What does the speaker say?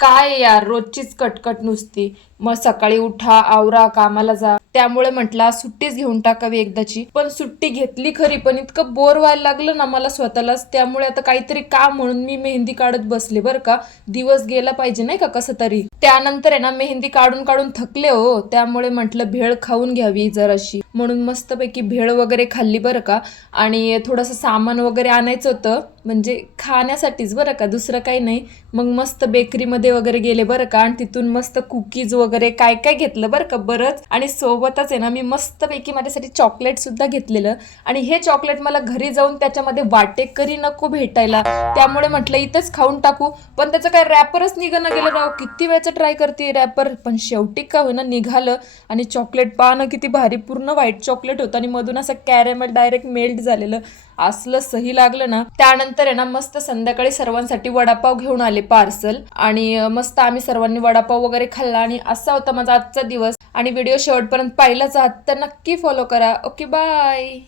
काय यार, रोजचीच कटकट नुसती. मग सकाळी उठा, आवरा, कामाला जा. त्यामुळे म्हटलं सुट्टीच घेऊन टाकावी एकदाची. पण सुट्टी घेतली खरी, पण इतकं बोर व्हायला लागलं ना मला स्वतःलाच. त्यामुळे आता काहीतरी काम म्हणून मी मेहंदी काढत बसले बरं का. दिवस गेला पाहिजे नाही का कसं तरी. त्यानंतर आहे ना मेहंदी काढून काढून थकले हो. त्यामुळे म्हटलं भेळ खाऊन घ्यावी जराशी, म्हणून मस्तपैकी भेळ वगैरे खाल्ली बरं का. आणि थोडंसं सामान वगैरे आणायचं होतं, म्हणजे खाण्यासाठीच बरं का, दुसरं काही नाही. मग मस्त बेकरीमध्ये वगैरे गेले बरं का, आणि तिथून मस्त कुकीज वगैरे काय काय घेतलं बरं का बरंच. आणि सोबतच आहे ना मी मस्तपैकी माझ्यासाठी चॉकलेट सुद्धा घेतलेलं. आणि हे चॉकलेट मला घरी जाऊन त्याच्यामध्ये वाटेकरी नको भेटायला, त्यामुळे म्हटलं इथंच खाऊन टाकू. पण त्याचं काय रॅपरच निघणं गेलं राव. किती वेळचं ट्राय करते रॅपर, पण शेवटी का होईना निघालं. आणि चॉकलेट पाहणं किती भारी, पूर्ण व्हाईट चॉकलेट होतं आणि मधून असं कॅरेमल डायरेक्ट मेल्ट झालेलं. असलं सही लागलं ना. त्यानंतर आहे ना मस्त संध्याकाळी सर्वांसाठी वडापाव घेऊन आले पार्सल. आणि मस्त आम्ही सर्वांनी वडापाव वगैरे खाल्ला. आणि असा होता माझा आजचा दिवस. आणि व्हिडिओ शेवटपर्यंत पाहिलाच आहात तर नक्की फॉलो करा. Okay, bye.